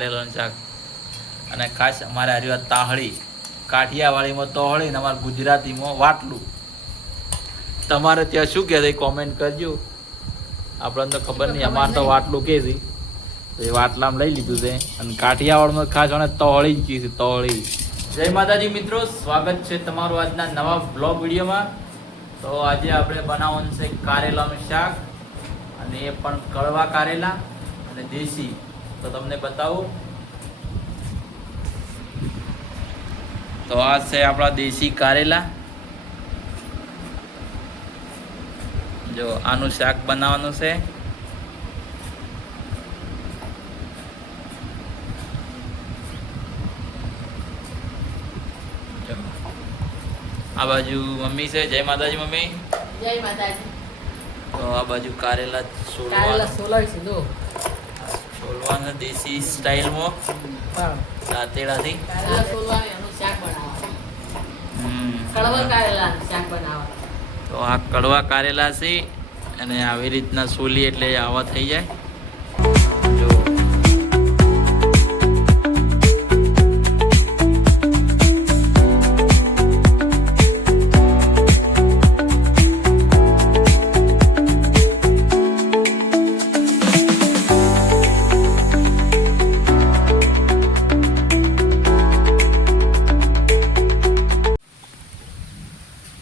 કારેલાનું શાક અને ખાસ અમારે આવ્યું તાહળી, કાઠિયાવાડીમાં તોહળી ને અમારા ગુજરાતીમાં વાટલું. તમારે ત્યાં શું કહે છે કોમેન્ટ કરજો. આપણને તો ખબર નહીં, અમારે તો વાટલું કે છે, એ વાટલામાં લઈ લીધું છે. અને કાઠિયાવાડમાં ખાસ અને તોહળી જ કહે છે, તોહળી. જય માતાજી મિત્રો, સ્વાગત છે તમારું આજના નવા બ્લોગ વિડીયોમાં. તો આજે આપણે બનાવવાનું છે કારેલાનું શાક, અને એ પણ કડવા કારેલા અને દેશી. તો તમને બતાવું. તો આ છે આપણા દેશી કારેલા. જો આનું શાક બનાવવાનું છે. આ બાજુ મમ્મી છે. જય માતાજી મમ્મી. જય માતાજી. તો આ બાજુ કારેલા છોલવાના દેશી સ્ટાઇલમાં દાંતેડાથી. કારેલા સોલવાની એનું શાક બનાવવાનું. કડવા કારેલાનું શાક બનાવવાનું. તો આ કડવા કારેલા છે, અને આવી રીતના સોલી એટલે આવા થઈ જાય. જો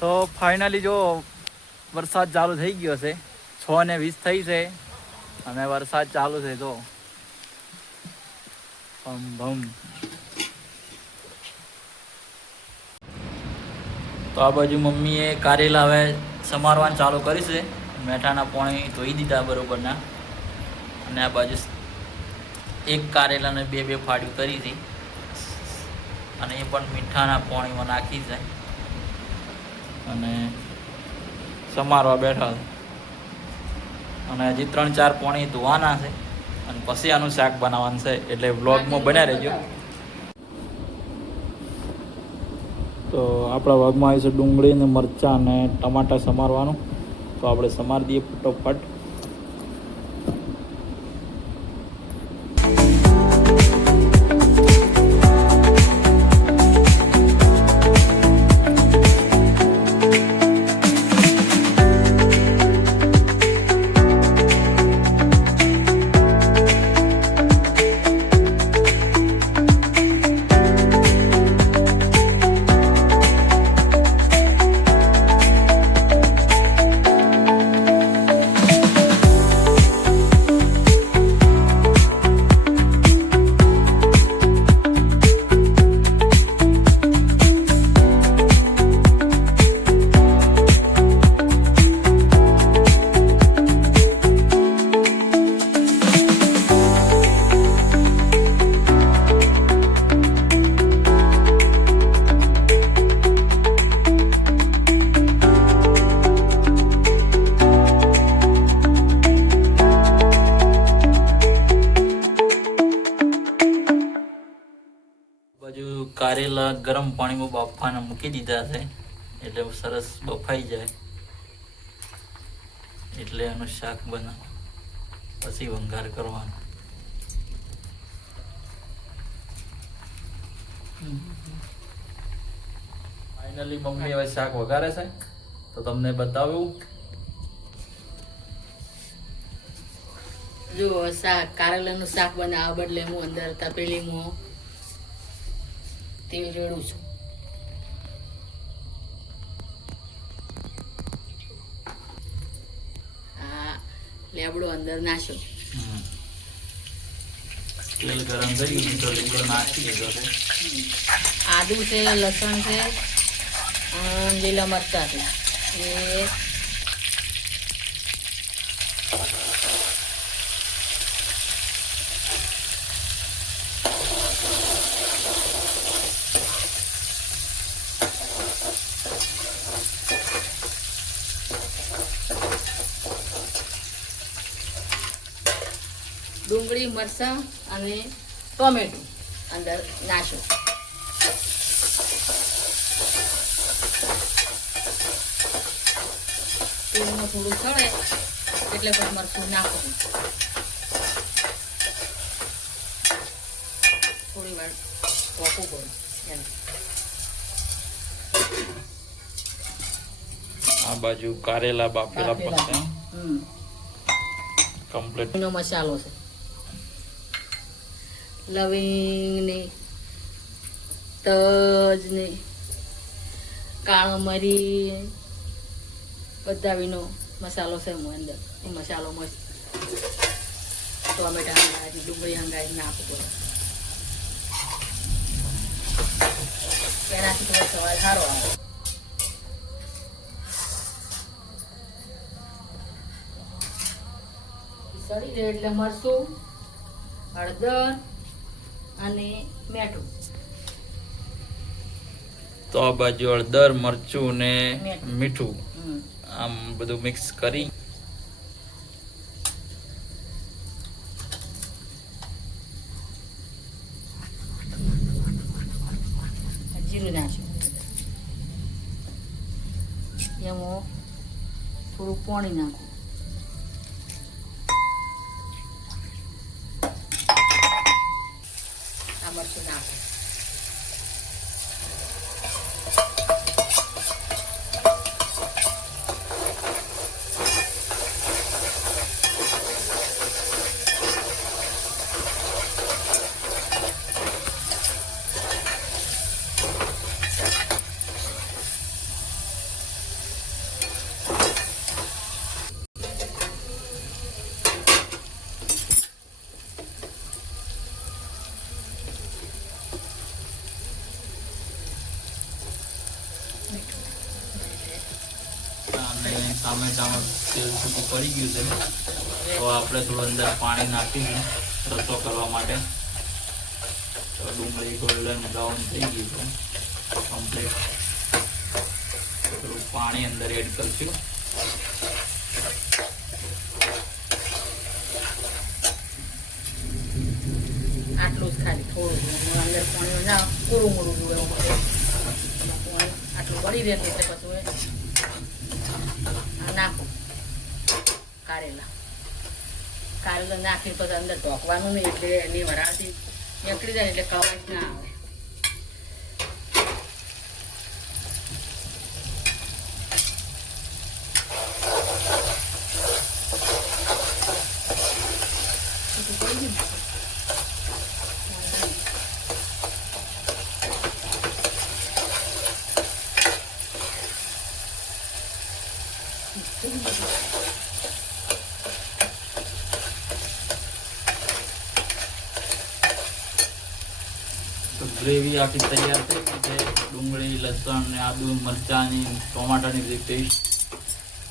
તો ફાઇનલી જો વરસાદ ચાલુ થઈ ગયો છે. 6:20 થઈ છે અને વરસાદ ચાલુ છે. તો ભમ ભમ. તો આ બાજુ મમ્મીએ કારેલા હવે સમારવાનું ચાલુ કરી છે. મેઠાના પાણી ધોઈ દીધા બરોબરના. અને આ બાજુ એક કારેલાને બે ફાડ્યું કરી હતી, અને એ પણ મીઠાના પાણીમાં નાખી છે અને સમારવા બેઠા છે. અને હજી 3-4 પોણી ધોવાના છે, અને પછી આનું શાક બનાવવાનું છે. એટલે વ્લોગમાં બન્યા રહેજો. તો આપણા ભાગમાં આવી છે ડુંગળી ને મરચાં અને ટમાટા સમારવાનું. તો આપણે સમારી દઈએ ફટોફટ. કારેલા ગરમ પાણીમાં બાફવાના મૂકી દીધા છે, એટલે સરસ બફાઈ જાય એટલે એનું શાક બનાવ, પછી વંઘાર કરવાનો. ફાઇનલી મમ્મી હવે શાક વઘારે છે, તો તમને બતાવ્યું. જો શાક કારેલાનું શાક બનાવવા બદલે હું અંદર તપેલીમાં તેલ રેડું છું. આ લેબડો અંદર નાખ્યો. તેલ ગરમ થઈ ગયું તો લીમડો નાખી દીધો છે. આદુ છે, લસણ છે, લીલા મરચાં છે. એ ડુંગળી, મરચાં અને ટોમેટું અંદર નાખો. તેલમાં થોડું ચડે એટલે પછી મરચું નાખવું. થોડી વાર ટોકું કરું એમ. આ બાજુ કારેલા બાફેલા પછી કમ્પ્લીટ એનો મસાલો છે લવિંગ ને તજ ને કાળો મરી બધા વિનો મસાલો છે હું અંદર એ મસાલો મસ્ત ટોમેટા હંગાઈ ડુંગળી હંગાઈ નાખું પડે એનાથી થોડો સવાલ સારો આવે. સળી રહે એટલે મરચું હળદર અને મીઠું. તો આ બાજુ હળદર મરચું ને મીઠું હમ. આમ બધું મિક્સ કરી જીરું નાખ્યું એમાં થોડું પાણી નાખું. આ મરચું નાખું. અને ટામેટામાં તેલ છૂટું પડી ગયું છે તો આપણે થોડું અંદર પાણી નાખીને રસો કરવા માટે. તો ડુંગળી ગોલ્ડન બ્રાઉન થઈ ગયું છે કમ્પ્લીટ. થોડું પાણી અંદર એડ કરશું. આટલું જ ખાલી થોડું અંદર પાણી ના કોરું મોડું જોવે પાણી આટલું વળી રહે એટલે પછી આ નાખું કારેલા નાખી પછી અંદર ઢોકવાનું નહીં એટલે એની વરાળથી નીકળી જાય એટલે કવાય ના આવે. તો ગ્રેવી આખી તૈયાર થઈ ગઈ છે. ડુંગળી લસણ ને આદુ મરચાંની ટોમાટાની બધી પેસ્ટ.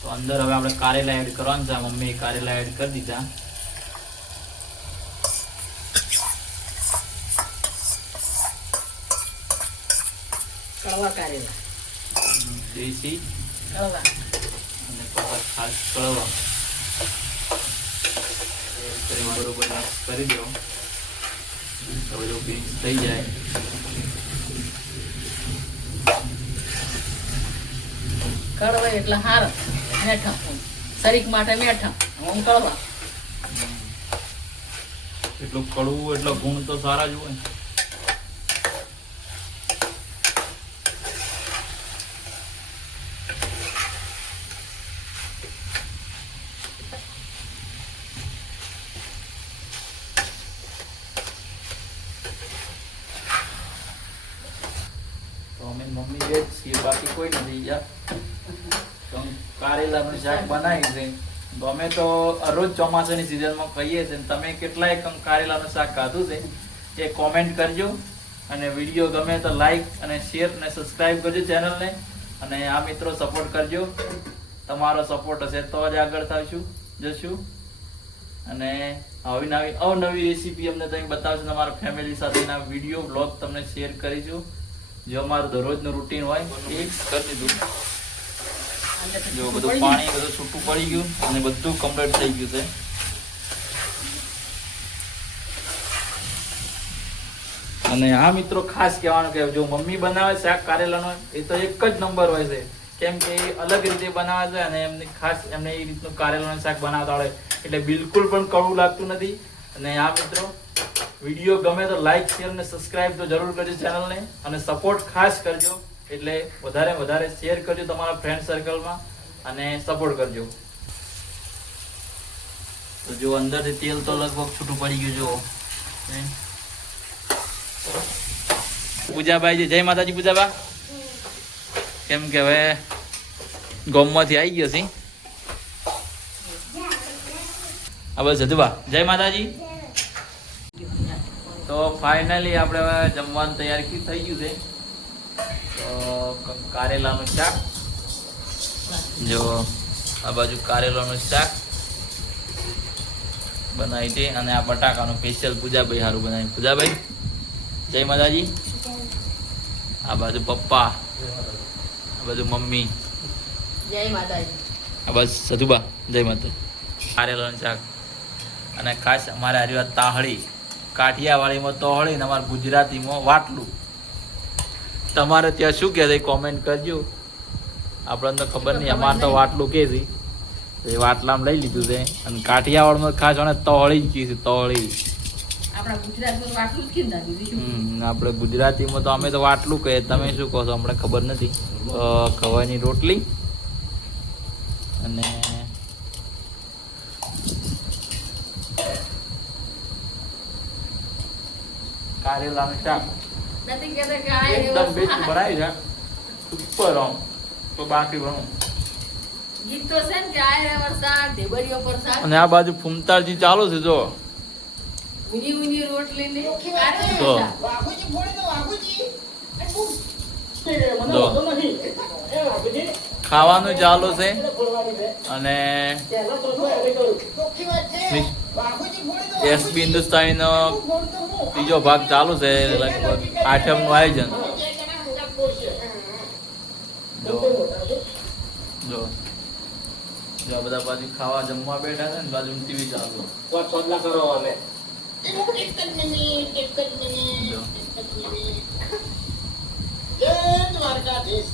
તો અંદર હવે આપણે કારેલા એડ કરવાનું છે. મમ્મી કારેલા એડ કરી દીધા. કડવા કારેલા દેશી કડવા અને પાછા ખાસ કળવા બરોબર મિક્સ કરી દો. તો બધું મિક્સ થઈ જાય. કડવા એટલે હાર મેઠા શરીર માટે મેઠા હું કડવા. એટલું કડવું એટલો ગુણ તો સારા જ હોય. તો અમે મમ્મી જે જ છીએ બાકી કોઈ નથી યાર. તો કારેલાનું શાક બનાવ્યું છે. તો અમે તો રોજ ચોમાસાની સિઝનમાં કહીએ છીએ. તમે કેટલાય કારેલાનું શાક ખાધું છે એ કોમેન્ટ કરજો. અને વિડીયો ગમે તો લાઈક અને શેર અને સબસ્ક્રાઈબ કરજો ચેનલને. અને આ મિત્રો સપોર્ટ કરજો. તમારો સપોર્ટ હશે તો જ આગળ જશું. અને અવનવી રેસીપી અમને તમે બતાવશો. તમારા ફેમિલી સાથેના વિડીયો બ્લોગ તમને શેર કરીશું. જો અમારું દરરોજનું રૂટીન હોય એ કરી દીધું. જો બધું પાણી બધું છૂટું પડી ગયું અને બધું કમ્પ્લીટ થઈ ગયું છે. અને આ મિત્રો ખાસ કહેવાનું કે જો મમ્મી બનાવે શાક કારેલાનો એ તો એક જ નંબર હોય છે. કેમ કે એ અલગ રીતે બનાવે છે અને એમને એ રીતનું કારેલાનું શાક બનાવતા આવડે એટલે બિલકુલ પણ કડવું લાગતું નથી. અને આ મિત્રો વિડીયો ગમે તો લાઈક શેર અને સબસ્ક્રાઇબ તો જરૂર કરજો ચેનલને, અને સપોર્ટ ખાસ કરજો. એટલે વધારે વધારે શેર કરજો તમારા ફ્રેન્ડ સર્કલમાં અને સપોર્ટ કરજો. તો જો અંદરથી તેલ તો લગભગ છૂટું પડી ગયું. જો પૂજાભાઈ, જય માતાજી. પૂજાબા કેમ કે હવે ગોમમાંથી આવી ગયો છે. હા બસ જતુબા, જય માતાજી. તો ફાઇનલી આપણે હવે જમવાનું તૈયાર થઈ ગયું છે. તો કારેલાનું શાક, જો આ બાજુ કારેલાનું શાક બનાવી છે, અને આ બટાકાનું સ્પેશિયલ પૂજાભાઈ સારું બનાવ્યું. પૂજાભાઈ જય માતાજી. આ બાજુ પપ્પા, આ બાજુ મમ્મી, જય માતાજી. આ બસ સધુબા, જય માતા. કારેલાનું શાક, અને ખાસ અમારે હરિવાર તાહળી, કાઠિયાવાડીમાં તોહળી ને અમારા ગુજરાતીમાં વાટલું. તમારે ત્યાં શું કહે છે કોમેન્ટ કરજો. આપણને તો ખબર નહીં, અમારે તો વાટલું કે છે, એ વાટલામાં લઈ લીધું છે. અને કાઠિયાવાડમાં ખાસ અને તોહળી જ કહે છે, તોહળી. આપણા ગુજરાતમાં વાટલું જ કીધું બીજું. આપણે ગુજરાતીમાં તો અમે તો વાટલું કહીએ. તમે શું કહો છો અમને ખબર નથી. તો ખવાની રોટલી અને કારેલાનું શાક નથી કહેતા કે આ એકદમ બેસ્ટ બનાવી છે. ઉપર આમ તો બાકી ભણું. ગીત તો છે ને કે આ રે વરસાદ ઢેબરીઓ પર સાદ, અને આ બાજુ ફૂમતાળજી ચાલુ છે. જો ઊંધી ઊંધી રોટલી ને તો જો ખાવાનું ચાલુ છે. અને એસબી હિન્દુસ્તાનીનો ત્રીજો ભાગ ચાલુ છે. લગભગ 8નું આયોજન. જો જો જો આ બધા બાજુ ખાવા જમવા બેઠા છે ને, બાજુ ટીવી ચાલુ. જો જય દ્વારકાધીશ.